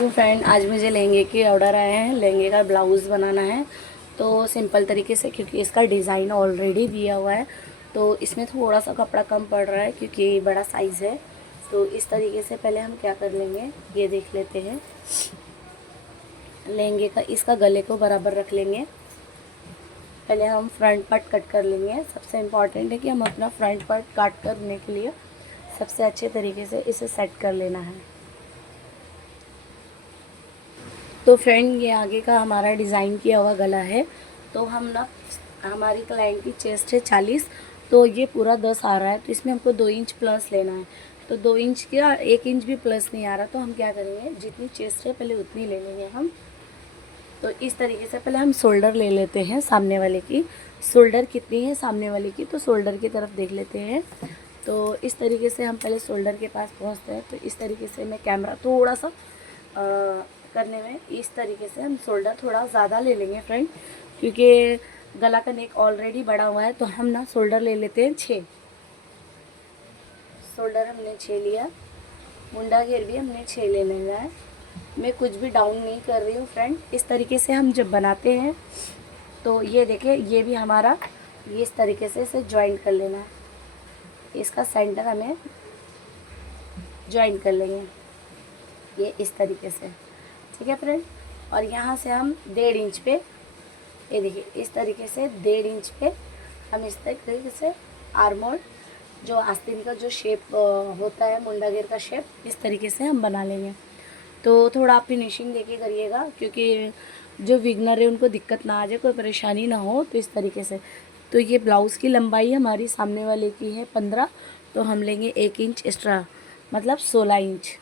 तो फ्रेंड, आज मुझे लहंगे के ऑर्डर आए हैं। लहंगे का ब्लाउज़ बनाना है तो सिंपल तरीके से, क्योंकि इसका डिज़ाइन ऑलरेडी दिया हुआ है तो इसमें थोड़ा सा कपड़ा कम पड़ रहा है क्योंकि बड़ा साइज़ है। तो इस तरीके से पहले हम क्या कर लेंगे, ये देख लेते हैं। लहंगे का इसका गले को बराबर रख लेंगे। पहले हम फ्रंट पार्ट कट कर लेंगे। सबसे इम्पॉर्टेंट है कि हम अपना फ्रंट पार्ट कट करने के लिए सबसे अच्छे तरीके से इसे सेट कर लेना है। तो फ्रेंड, ये आगे का हमारा डिज़ाइन किया हुआ गला है। तो हम ना, हमारी क्लाइंट की चेस्ट है 40, तो ये पूरा 10 आ रहा है, तो इसमें हमको 2 इंच प्लस लेना है। तो 2 इंच क्या, 1 इंच भी प्लस नहीं आ रहा, तो हम क्या करेंगे, जितनी चेस्ट है पहले उतनी ले लेंगे हम। तो इस तरीके से पहले हम शोल्डर ले लेते हैं सामने वाले की। शोल्डर कितनी है सामने वाले की, तो शोल्डर की तरफ देख लेते हैं। तो इस तरीके से हम पहले शोल्डर के पास पहुंचते हैं। तो इस तरीके से मैं कैमरा थोड़ा सा करने में, इस तरीके से हम शोल्डर थोड़ा ज़्यादा ले लेंगे फ्रेंड, क्योंकि गला का नेक ऑलरेडी बड़ा हुआ है। तो हम ना शोल्डर ले लेते हैं 6। शोल्डर हमने 6 लिया। मुंडा घेर भी हमने 6 ले लेना है। मैं कुछ भी डाउन नहीं कर रही हूँ फ्रेंड। इस तरीके से हम जब बनाते हैं तो ये देखिए, ये भी हमारा, ये इस तरीके से इसे ज्वाइन कर लेना है। इसका सेंटर हमें ज्वाइन कर लेंगे, ये इस तरीके से, ठीक है फ्रेंड। और यहाँ से हम 1.5 इंच पे, ये देखिए इस तरीके से 1.5 इंच पे हम इस तरीके से आर्मोल, जो आस्तीन का जो शेप होता है, मुंडा घेर का शेप, इस तरीके से हम बना लेंगे। तो थोड़ा आप फिनिशिंग देके करिएगा, क्योंकि जो विगनर है उनको दिक्कत ना आ जाए, कोई परेशानी ना हो। तो इस तरीके से, तो ये ब्लाउज़ की लंबाई हमारी सामने वाले की है 15, तो हम लेंगे 1 इंच एक्स्ट्रा, मतलब 16 इंच,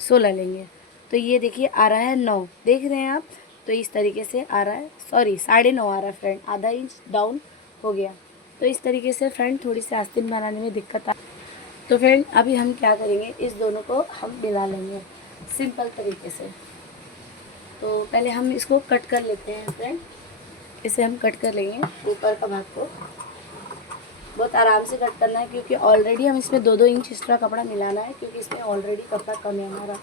16 लेंगे। तो ये देखिए आ रहा है 9, देख रहे हैं आप। तो इस तरीके से आ रहा है, सॉरी 9.5 आ रहा है फ्रेंड, आधा इंच डाउन हो गया। तो इस तरीके से फ्रेंड थोड़ी सी आस्तीन बनाने में दिक्कत आ। तो फ्रेंड अभी हम क्या करेंगे, इस दोनों को हम मिला लेंगे सिंपल तरीके से। तो पहले हम इसको कट कर लेते हैं फ्रेंड। इसे हम कट कर लेंगे, ऊपर का भाग को बहुत आराम से कट करना है, क्योंकि ऑलरेडी हम इसमें 2-2 इंच एक्स्ट्रा कपड़ा मिलाना है, क्योंकि इसमें ऑलरेडी कपड़ा कम है हमारा।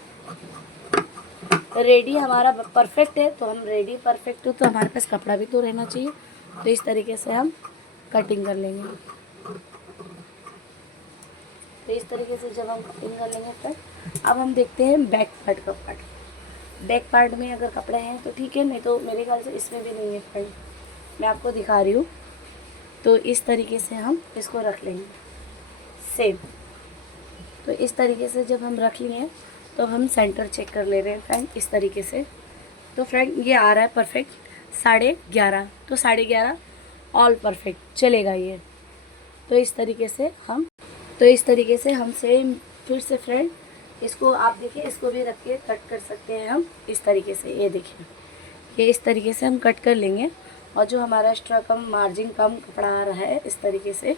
रेडी हमारा परफेक्ट है, तो हम रेडी परफेक्ट हो तो हमारे पास कपड़ा भी तो रहना चाहिए। तो इस तरीके से हम कटिंग कर लेंगे। तो इस तरीके से जब हम कटिंग कर लेंगे फिर अब हम देखते हैं बैक पार्ट का पार्ट। बैक पार्ट में अगर कपड़े हैं तो ठीक है, नहीं तो मेरे ख्याल से इसमें भी नहीं है फ्रेंड, मैं आपको दिखा रही हूँ। तो इस तरीके से हम इसको रख लेंगे सेम। तो इस तरीके से जब हम रख लिए तो हम सेंटर चेक कर ले रहे हैं फ्रेंड, इस तरीके से। तो फ्रेंड ये आ रहा है परफेक्ट 11.5, तो 11.5 ऑल परफेक्ट चलेगा ये। तो इस तरीके से हम, तो इस तरीके से हम सेम फिर से फ्रेंड इसको आप देखिए, इसको भी रख के कट कर सकते हैं हम इस तरीके से। ये देखिए, ये इस तरीके से हम कट कर लेंगे। और जो हमारा एक्स्ट्रा कम मार्जिन कम कपड़ा आ रहा है, इस तरीके से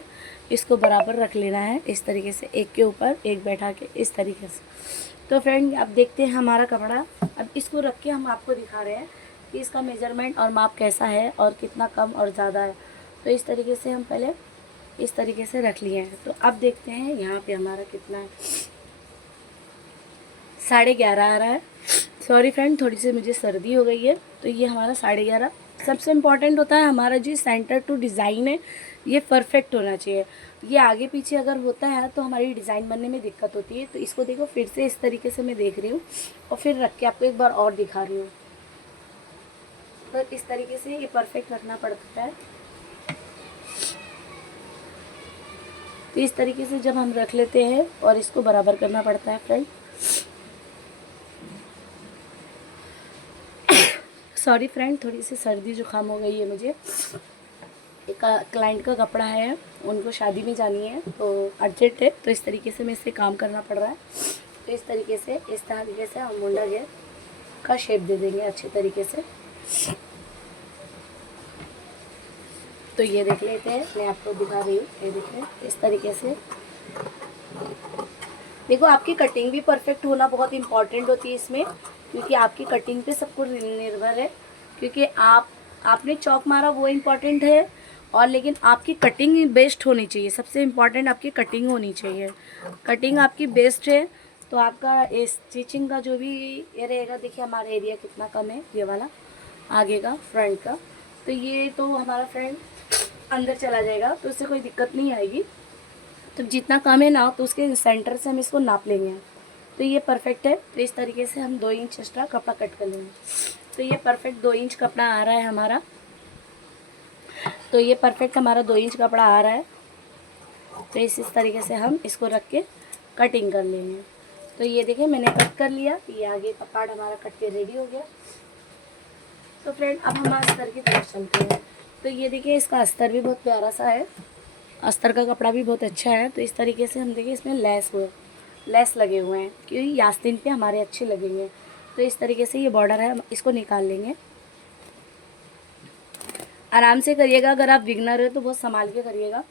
इसको बराबर रख लेना है, इस तरीके से एक के ऊपर एक बैठा के, इस तरीके से। तो फ्रेंड अब देखते हैं हमारा कपड़ा। अब इसको रख के हम आपको दिखा रहे हैं कि इसका मेजरमेंट और माप कैसा है और कितना कम और ज़्यादा है। तो इस तरीके से हम पहले इस तरीके से रख लिए हैं। तो अब देखते हैं यहाँ पे हमारा कितना है, 11.5 आ रहा है। सॉरी फ्रेंड, थोड़ी सी मुझे सर्दी हो गई है। तो ये हमारा 11.5। सबसे इम्पॉर्टेंट होता है हमारा जो सेंटर टू डिज़ाइन है, ये परफेक्ट होना चाहिए। ये आगे पीछे अगर होता है तो हमारी डिज़ाइन बनने में दिक्कत होती है। तो इसको देखो फिर से इस तरीके से मैं देख रही हूँ और फिर रख के आपको एक बार और दिखा रही हूँ। तो इस तरीके से ये परफेक्ट रखना पड़ता है। तो इस तरीके से जब हम रख लेते हैं और इसको बराबर करना पड़ता है फ्रेंड। सॉरी फ्रेंड, थोड़ी सी सर्दी जुकाम हो गई है मुझे। एक क्लाइंट का कपड़ा है, उनको शादी में जानी है तो अर्जेंट है, तो इस तरीके से मैं इससे काम करना पड़ रहा है। तो इस तरीके से हम मुंडा घेर का शेप दे देंगे अच्छे तरीके से। तो ये देख लेते हैं, मैं आपको दिखा रही हूँ। ये देखिए इस तरीके से। देखो आपकी कटिंग भी परफेक्ट होना बहुत इम्पॉर्टेंट होती है इसमें, क्योंकि आपकी कटिंग पे सब कुछ निर्भर है। क्योंकि आपने चौक मारा वो इम्पॉर्टेंट है, और लेकिन आपकी कटिंग बेस्ट होनी चाहिए। सबसे इम्पॉर्टेंट आपकी कटिंग होनी चाहिए। कटिंग आपकी बेस्ट है तो आपका स्टिचिंग का जो भी ये रहेगा, देखिए हमारा एरिया कितना कम है, ये वाला आगे का फ्रंट का, तो ये तो हमारा फ्रंट अंदर चला जाएगा, तो उससे कोई दिक्कत नहीं आएगी। तो जितना कम है ना, तो उसके सेंटर से हम इसको नाप लेंगे। तो ये परफेक्ट है। तो इस तरीके से हम 2 इंच एक्स्ट्रा कपड़ा कट कर लेंगे। तो ये परफेक्ट 2 इंच कपड़ा आ रहा है हमारा। तो ये परफेक्ट हमारा 2 इंच कपड़ा आ रहा है। तो इस तरीके से हम इसको रख के कटिंग कर लेंगे। तो ये देखिए मैंने कट कर लिया, ये आगे का पार्ट हमारा कट के रेडी हो गया। तो फ्रेंड अब हम अस्तर की तरफ चलते हैं। तो ये देखिए इसका अस्तर भी बहुत प्यारा सा है, अस्तर का कपड़ा भी बहुत अच्छा है। तो इस तरीके से हम देखिए इसमें लेस लगे हुए हैं, क्योंकि आस्तीन पे हमारे अच्छे लगेंगे। तो इस तरीके से ये बॉर्डर है, हम इसको निकाल लेंगे। आराम से करिएगा, अगर आप बिगनर हो तो बहुत संभाल के करिएगा।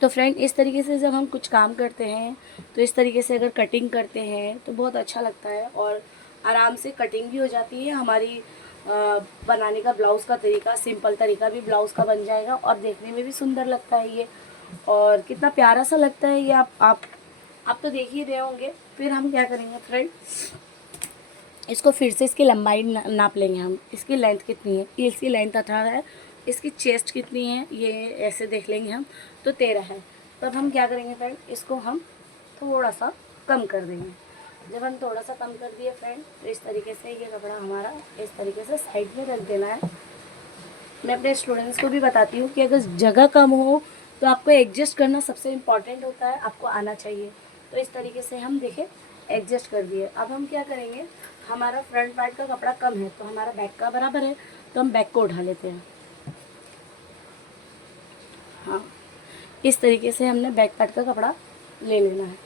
तो फ्रेंड इस तरीके से जब हम कुछ काम करते हैं, तो इस तरीके से अगर कटिंग करते हैं तो बहुत अच्छा लगता है, और आराम से कटिंग भी हो जाती है। हमारी बनाने का ब्लाउज़ का तरीका, सिंपल तरीका भी ब्लाउज़ का बन जाएगा, और देखने में भी सुंदर लगता है ये, और कितना प्यारा सा लगता है ये। आप तो देख ही रहे होंगे। फिर हम क्या करेंगे फ्रेंड, इसको फिर से इसकी लंबाई नाप लेंगे हम। इसकी लेंथ कितनी है, ये इसकी लेंथ 18 है। इसकी चेस्ट कितनी है, ये ऐसे देख लेंगे हम, तो 13 है। तब हम क्या करेंगे फ्रेंड, इसको हम थोड़ा सा कम कर देंगे। जब हम थोड़ा सा कम कर दिए फ्रेंड, तो इस तरीके से ये कपड़ा हमारा इस तरीके से साइड में रख देना है। मैं अपने स्टूडेंट्स को भी बताती हूँ कि अगर जगह कम हो तो आपको एडजस्ट करना सबसे इम्पॉर्टेंट होता है, आपको आना चाहिए। तो इस तरीके से हम देखें एडजस्ट कर दिए। अब हम क्या करेंगे, हमारा फ्रंट पार्ट का कपड़ा कम है तो हमारा बैक का बराबर है, तो हम बैक को उठा लेते हैं। हाँ, इस तरीके से हमने बैक पार्ट का कपड़ा ले लेना है।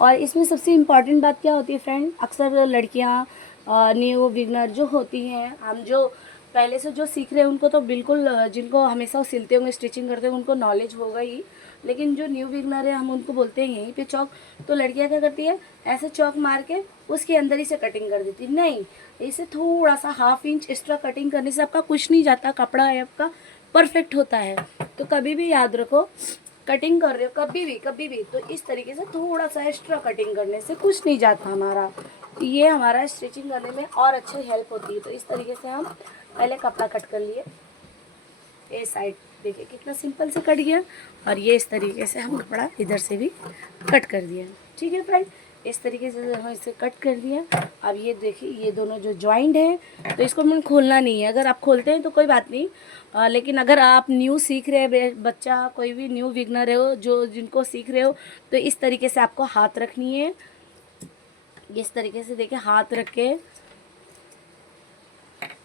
और इसमें सबसे इम्पॉर्टेंट बात क्या होती है फ्रेंड, अक्सर लड़कियाँ न्यू बिगनर जो होती हैं, हम जो पहले से जो सीख रहे हैं उनको तो बिल्कुल, जिनको हमेशा सिलते होंगे स्टिचिंग करते होंगे उनको नॉलेज होगा ही, लेकिन जो न्यू बिगनर है हम उनको बोलते हैं यहीं पे चौक। तो लड़कियाँ क्या करती है, ऐसे चौक मार के उसके अंदर ही से कटिंग कर देती। नहीं, इसे थोड़ा सा 1/2 इंच एक्स्ट्रा कटिंग करने से आपका कुछ नहीं जाता, कपड़ा है आपका परफेक्ट होता है। तो कभी भी याद रखो, कटिंग कर रहे हो कभी भी तो इस तरीके से थोड़ा सा एक्स्ट्रा कटिंग करने से कुछ नहीं जाता हमारा। ये हमारा स्टिचिंग करने में और अच्छी हेल्प होती है। तो इस तरीके से हम पहले कपड़ा कट कर लिए, ये साइड देखिए कितना सिंपल से कट गया, और ये इस तरीके से हम कपड़ा इधर से भी कट कर दिया। ठीक है फ्रेंड, इस तरीके से हम इसे कट कर दिया। अब ये देखिए ये दोनों जो जॉइंट है, तो इसको हमें खोलना नहीं है। अगर आप खोलते हैं तो कोई बात नहीं, लेकिन अगर आप न्यू सीख रहे हैं, बच्चा कोई भी न्यू बिगनर हो जो जिनको सीख रहे हो, तो इस तरीके से आपको हाथ रखनी है। इस तरीके से देखिए हाथ रख के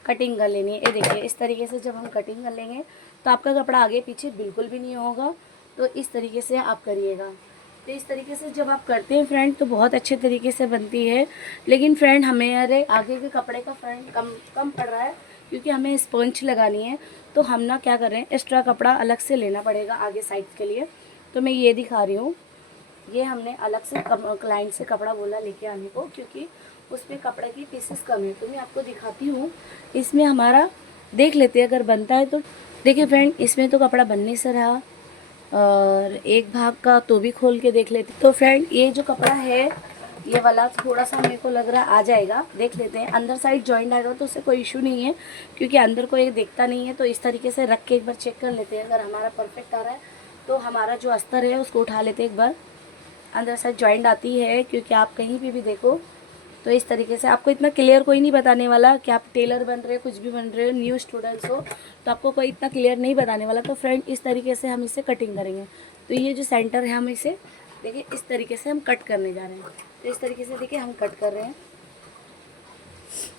कटिंग कर लेनी है। ये देखिए इस तरीके से जब हम कटिंग कर लेंगे तो आपका कपड़ा आगे पीछे बिल्कुल भी नहीं होगा। तो इस तरीके से आप करिएगा। तो इस तरीके से जब आप करते हैं फ्रेंड तो बहुत अच्छे तरीके से बनती है। लेकिन फ्रेंड हमारे आगे के कपड़े का फ्रेंड कम पड़ रहा है, क्योंकि हमें स्पंज लगानी है। तो हम ना क्या कर रहे हैं, एक्स्ट्रा कपड़ा अलग से लेना पड़ेगा आगे साइड के लिए। तो मैं ये दिखा रही हूँ, ये हमने अलग से क्लाइंट से कपड़ा बोला लेके आने को, क्योंकि उसमें कपड़े की पीसेस कम है। तो मैं आपको दिखाती हूँ, इसमें हमारा देख लेते हैं अगर बनता है तो। देखिए फ्रेंड, इसमें तो कपड़ा बनने से रहा, और एक भाग का तो भी खोल के देख लेते। तो फ्रेंड ये जो कपड़ा है ये वाला थोड़ा सा मेरे को लग रहा है आ जाएगा, देख लेते हैं। अंदर साइड जॉइंट आएगा तो उससे कोई इशू नहीं है, क्योंकि अंदर को एक देखता नहीं है। तो इस तरीके से रख के एक बार चेक कर लेते हैं। अगर हमारा परफेक्ट आ रहा है तो हमारा जो अस्तर है उसको उठा लेते हैं एक बार। अंदर साइड जॉइंट आती है, क्योंकि आप कहीं भी देखो तो इस तरीके से आपको इतना क्लियर कोई नहीं बताने वाला कि आप टेलर बन रहे हो, कुछ भी बन रहे हो, न्यू स्टूडेंट्स हो, तो आपको कोई इतना क्लियर नहीं बताने वाला। तो फ्रेंड इस तरीके से हम इसे कटिंग करेंगे। तो ये जो सेंटर है हम इसे देखिए इस तरीके से हम कट करने जा रहे हैं। तो इस तरीके से देखिए हम कट कर रहे हैं।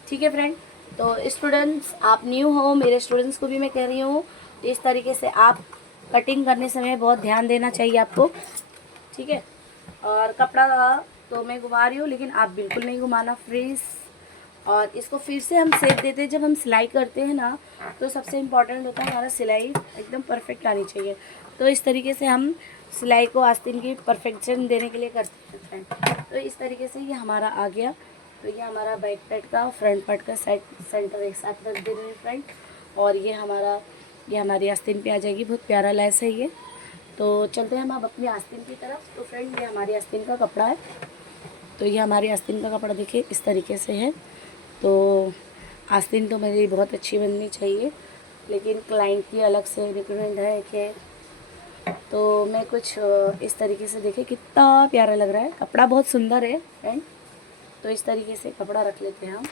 ठीक है फ्रेंड, तो स्टूडेंट्स आप न्यू हो, मेरे स्टूडेंट्स को भी मैं कह रही हूँ, तो इस तरीके से आप कटिंग करने समय बहुत ध्यान देना चाहिए आपको। ठीक है, और कपड़ा तो मैं घुमा रही हूँ, लेकिन आप बिल्कुल नहीं घुमाना फ्रीज। और इसको फिर से हम सेप देते हैं। जब हम सिलाई करते हैं ना, तो सबसे इम्पॉर्टेंट होता है हमारा सिलाई एकदम परफेक्ट आनी चाहिए। तो इस तरीके से हम सिलाई को आस्तीन की परफेक्शन देने के लिए करते हैं फ्रेंड। तो इस तरीके से ये हमारा आ गया। तो ये हमारा बैक पार्ट का फ्रंट पार्ट का सेंटर एक साथ रख दे रहे हैं फ्रेंड। और ये हमारी आस्तीन पे आ जाएगी, बहुत प्यारा लेस है ये। तो चलते हैं हम अब अपनी आस्तीन की तरफ। तो फ्रेंड ये हमारी आस्तीन का कपड़ा है। तो ये हमारी आस्तीन का कपड़ा देखिए इस तरीके से है। तो आस्तीन तो मेरी बहुत अच्छी बननी चाहिए, लेकिन क्लाइंट की अलग से रिक्वायरमेंट है कि तो मैं कुछ इस तरीके से देखिए कितना प्यारा लग रहा है, कपड़ा बहुत सुंदर है फ्रेंड। तो इस तरीके से कपड़ा रख लेते हैं हम।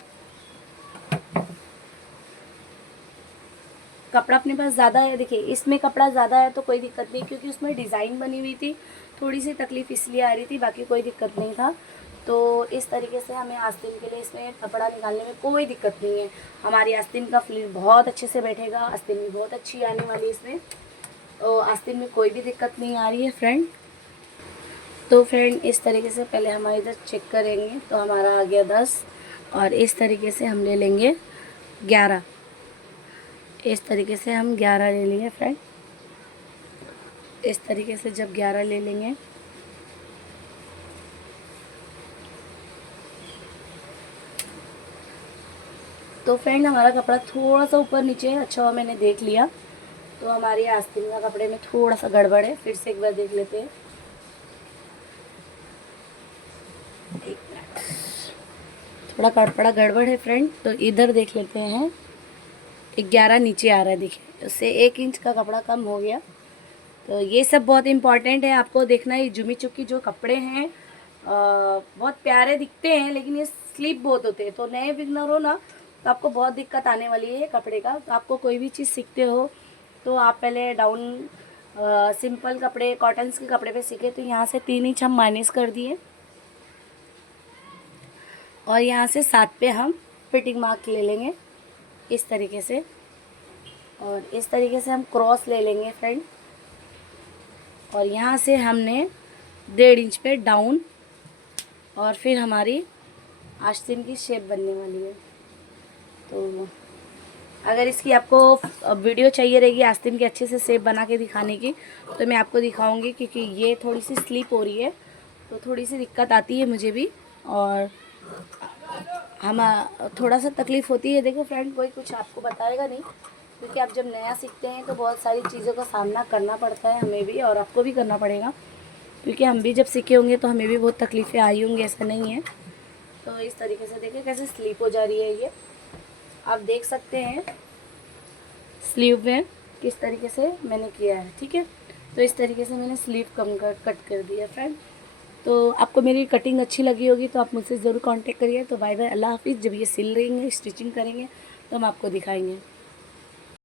कपड़ा अपने पास ज़्यादा है, देखिए इसमें कपड़ा ज़्यादा है तो कोई दिक्कत नहीं, क्योंकि उसमें डिज़ाइन बनी हुई थी, थोड़ी सी तकलीफ़ इसलिए आ रही थी, बाकी कोई दिक्कत नहीं था। तो इस तरीके से हमें आस्तीन के लिए इसमें कपड़ा निकालने में कोई दिक्कत नहीं है। हमारी आस्तीन का फ्लीट बहुत अच्छे से बैठेगा, आस्तीन भी बहुत अच्छी आने वाली है इसमें। तो आस्तीन में कोई भी दिक्कत नहीं आ रही है फ्रेंड। तो फ्रेंड इस तरीके से पहले हम इधर चेक करेंगे। तो हमारा आ गया 10 और इस तरीके से हम ले लेंगे 11। इस तरीके से हम 11 ले लेंगे फ्रेंड। इस तरीके से जब 11 ले लेंगे तो फ्रेंड हमारा कपड़ा थोड़ा सा ऊपर नीचे अच्छा हुआ, मैंने देख लिया। तो हमारी आस्तीन का कपड़े में थोड़ा सा गड़बड़ है, फिर से एक बार देख लेते हैं। थोड़ा कपड़ा गड़बड़ है फ्रेंड, तो इधर देख लेते हैं। 11 नीचे आ रहा है, देखिए उससे 1 इंच का कपड़ा कम हो गया। तो ये सब बहुत इम्पॉर्टेंट है आपको देखना। ये जुमी चुकी जो कपड़े हैं बहुत प्यारे दिखते हैं, लेकिन ये स्लिप बहुत होते हैं। तो नए बिगनर हो ना तो आपको बहुत दिक्कत आने वाली है ये कपड़े का। तो आपको कोई भी चीज़ सीखते हो तो आप पहले डाउन सिंपल कपड़े कॉटन्स के कपड़े पे सीखे। तो यहाँ से 3 इंच हम माइनस कर दिए और यहाँ से 7 पे हम फिटिंग मार्क ले लेंगे इस तरीके से। और इस तरीके से हम क्रॉस ले लेंगे फ्रेंड। और यहाँ से हमने 1.5 इंच पे डाउन, और फिर हमारी आस्तीन की शेप बनने वाली है। तो अगर इसकी आपको वीडियो चाहिए रहेगी आस्तीन की अच्छे से शेप बना के दिखाने की, तो मैं आपको दिखाऊंगी, क्योंकि ये थोड़ी सी स्लिप हो रही है तो थोड़ी सी दिक्कत आती है मुझे भी, और हम थोड़ा सा तकलीफ़ होती है। देखो फ्रेंड कोई कुछ आपको बताएगा नहीं, क्योंकि आप जब नया सीखते हैं तो बहुत सारी चीज़ों का सामना करना पड़ता है, हमें भी और आपको भी करना पड़ेगा, क्योंकि हम भी जब सीखे होंगे तो हमें भी बहुत तकलीफ़ें आई होंगी, ऐसा नहीं है। तो इस तरीके से देखिए कैसे स्लीप हो जा रही है, ये आप देख सकते हैं स्लीव में किस तरीके से मैंने किया है। ठीक है, तो इस तरीके से मैंने स्लीव कट कर दिया फ्रेंड। तो आपको मेरी कटिंग अच्छी लगी होगी तो आप मुझसे ज़रूर कांटेक्ट करिए। तो बाय बाय, अल्लाह हाफिज़। जब ये सिल रहेंगे स्टिचिंग करेंगे तो हम आपको दिखाएंगे।